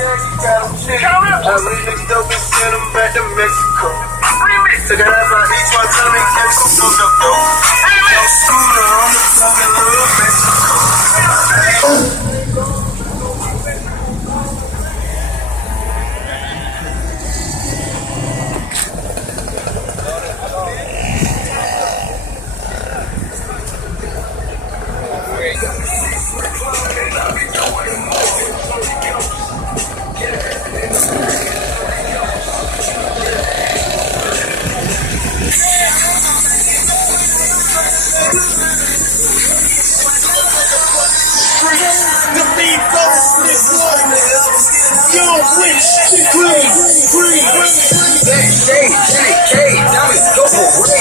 I really dope and send them back to Mexico. Took it out by each one time they get so dope. No scooter on the block in Little Mexico. The beat goes this one. Young Wish, green. Diamonds go away.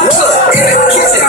Mother, in the kitchen.